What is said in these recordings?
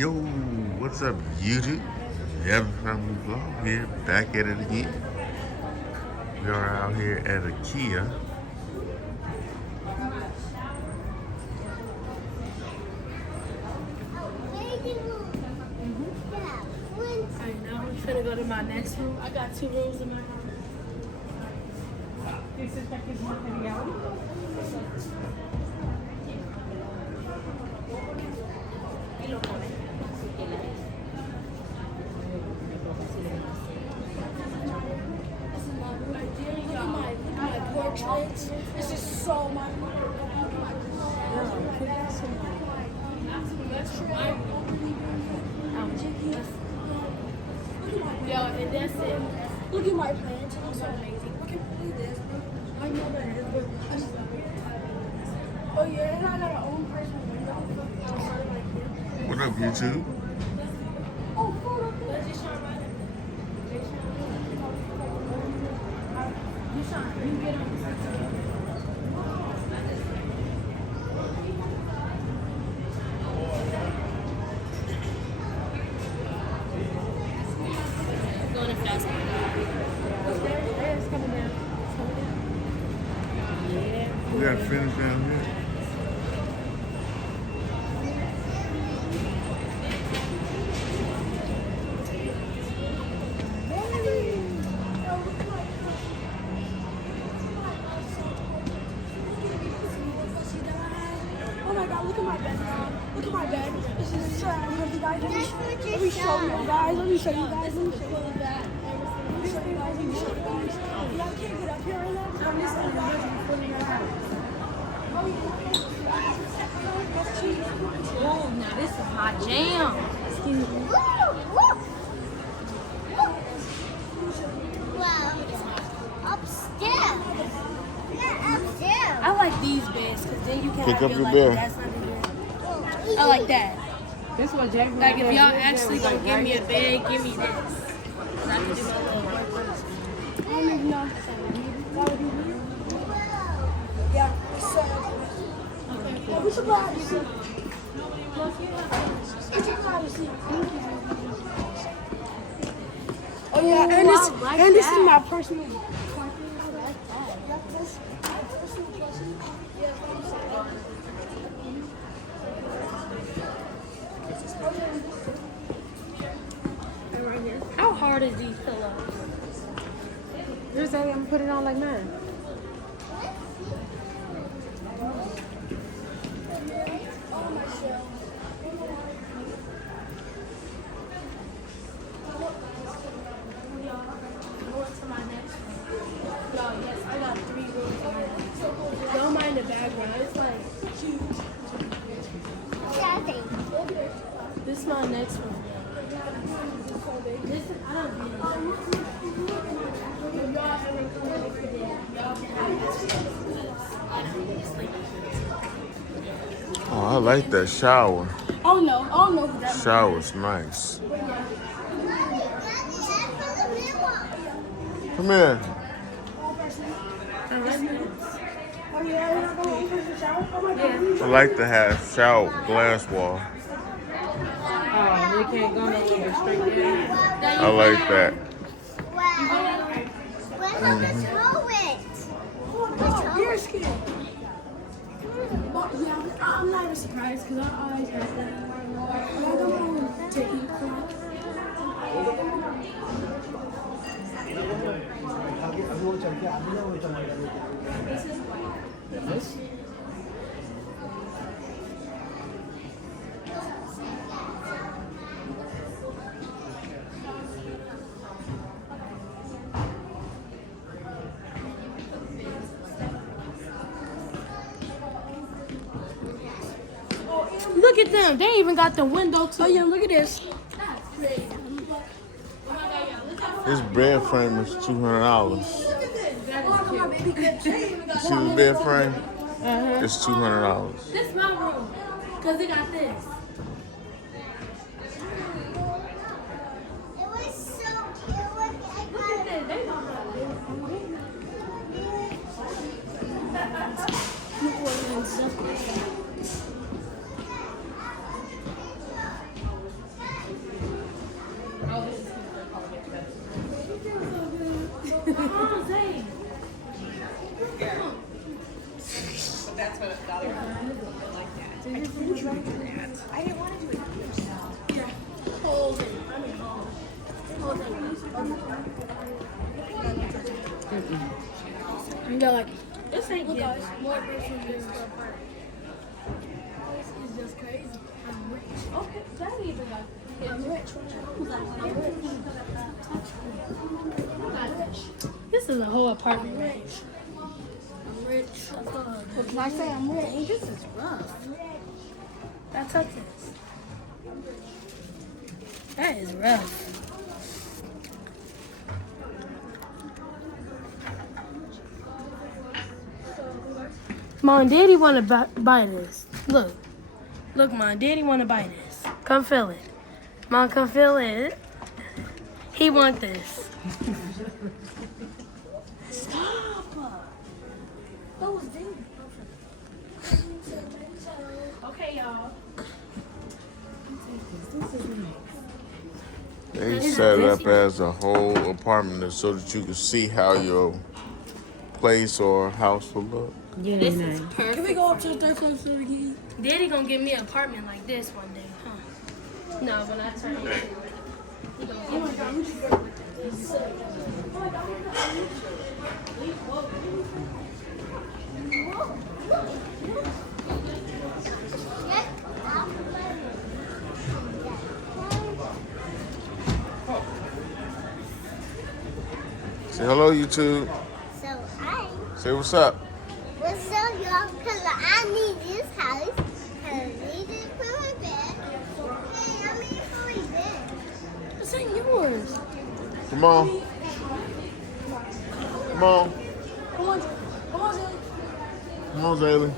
Yo, what's up, YouTube? Evan Family Vlog here, back at it again. We are out here at Ikea. I know. I'm finna go to my next room. I got 2 rooms in my house. Look at my portraits. This is so much. Yo, and that's it. Look at my plants. It looks so amazing. Look at this. I know that it is, but I just love it. Oh yeah, and I got an own personal window outside of my kid. What up, YouTube? Oh, photo. Let's just shine right in. You shine. You get on. Going to fast. It's coming down. It's coming down. Yeah. We gotta finish down here. Oh my god, look at my bed. Look at my bed. This is trash. Let me guys. Let me show you guys. Let me show you guys. Let me show you guys. Let me show you guys. Let me show you guys. Y'all can't get up here right now. I'm just in the bedroom in your house. Oh, now this is my jam. Excuse me. I like these beds because then you can Pick have up your your like bed. that's not good. I like that. This one, Jack. Like if y'all actually gonna give me a bed, give me this. 'Cause I can do my little work first. I don't even know. Why would you leave? Yeah, so. Okay. Yeah, we should go out and see. We should go out and see. Oh yeah, and this is my personal. How hard is these pillows? You're saying I'm gonna put it on like mine. Yes, I got 3 rooms. Don't mind the background. It's like huge. This is my next one. This I don't know. If y'all ever come over there, y'all can have this. I don't sleep. Oh, I like that shower. Oh no, I don't know who that is. Shower's nice. Come here. Oh yeah, you're not going to the shower? Oh my god. I like to have shower glass wall. Oh, we can't go nowhere straight down. I like that. You're scared. But yeah, I'm not even surprised because I always have that. I don't want to take it from. Look at them. They even got the window too. Oh yeah, look at this. This bed frame is $200. You see the bed frame? It's $200. This is my room because they got this. That's what it got like that. I didn't want to do it. Here. Hold it. I'm in home. Hold it. And they're like, this ain't good. Guys, more person is apart. This is just crazy. I'm rich. Okay, that even like, I'm rich. I'm rich. This is a whole apartment. I'm rich. I'm rich. What can I say? I'm rich. This is rough. That's Texas. That is rough. Mom and Daddy want to buy this. Look. Look, Mom and Daddy want to buy this. Come feel it. Mom, come feel it. He want this. Stop. That was David. Okay, y'all. They set it up as a whole apartment so that you can see how your place or house will look. Yeah, This nice. is perfect. Can we go up to the third floor so we can Daddy gonna give me an apartment like this one day, huh? No, when I turn 18. He gonna give me Say hello, YouTube. So Say what's up. what's up, y'all? Cause I need this house. Cause I need it for my bed. Hey, I need it for my bed. This ain't yours. Come on. Come on. Come on, Zilly. Come on, Zaylee.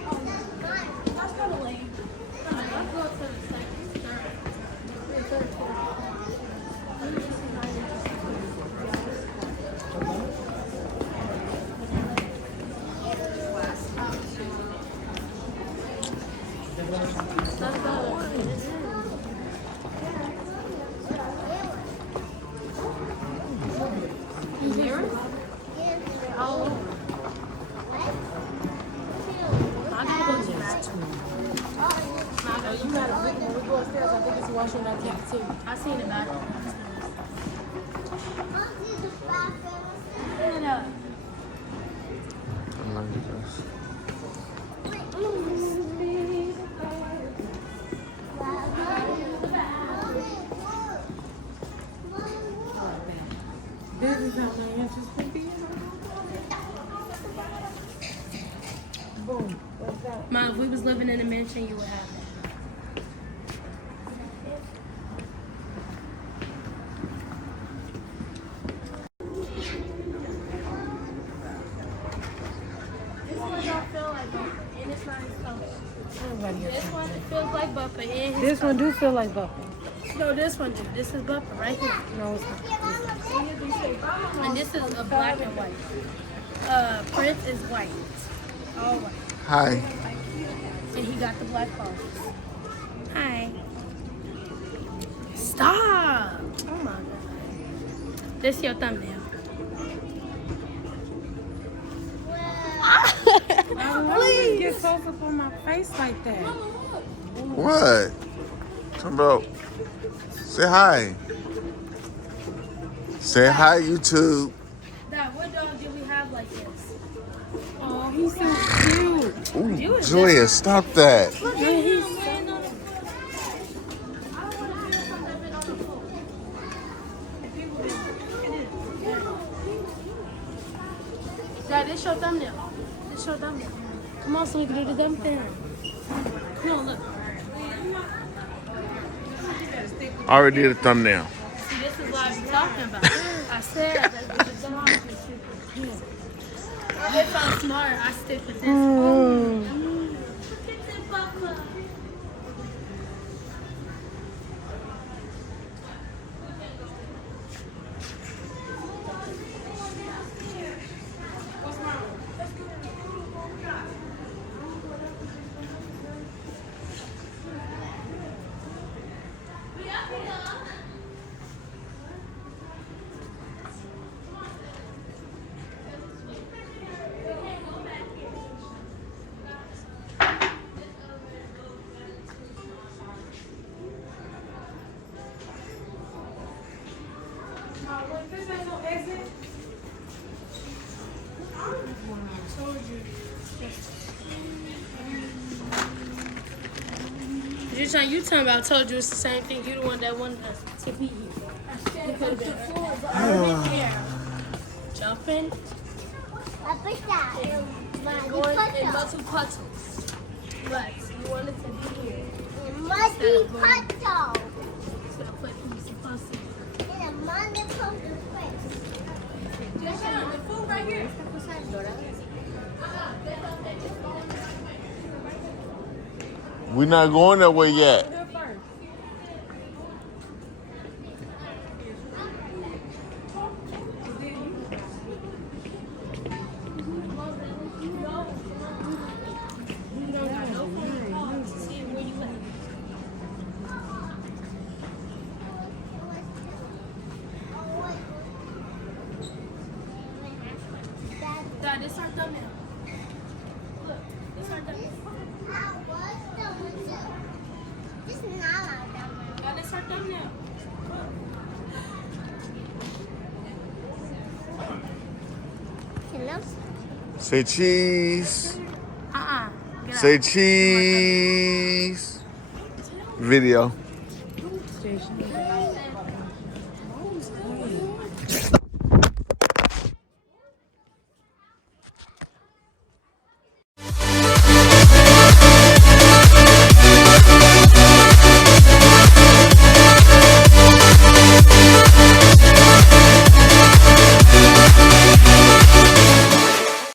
That's kind of lame. Let's go to the third floor. I seen it back. I like this. This is how my interest would be. Boom. What's that? Mom, if we was living in a mansion, you would have it. This one don't feel like bumper, and it's not his color. Everybody else. This one it feels like bumper, and his This one do feel like buffer. no, this one do. This is bumper right here, No, it's not. and this is a black and white. Prince is white, all white, Hi. and he got the black balls. Hi. Stop! Oh my god. This is your thumbnail. Please get close up on my face like that. What? Talking about. Say hi. Say hi, YouTube. Dad, what dog did we have like this? Oh, he's so cute. Ooh, Julia, stop that. Look at him laying on the floor. I don't want to feel something on the floor. Dad, this your thumbnail. This your thumbnail. Come on, so we can do the dumb thing. Come on, look. I already did a thumbnail. See, this is what I be talking about. I said that the dog is super cute. If I'm smart, I stick with this. Look at the papa. You talking about? I told you it's the same thing. You the one that wanted us to be here. You could have been here. Jumping Up and down. and going in multiple puddles. But you wanted to be here. Muddy puddle. So what you supposed to do. In a muddy puddle place. The food right here. We're not going that way yet. Dad, this our thumbnail. Look, this our thumbnail. This is not our thumbnail. Dad, this our thumbnail. Hello? Say cheese. Get Say cheese. Video.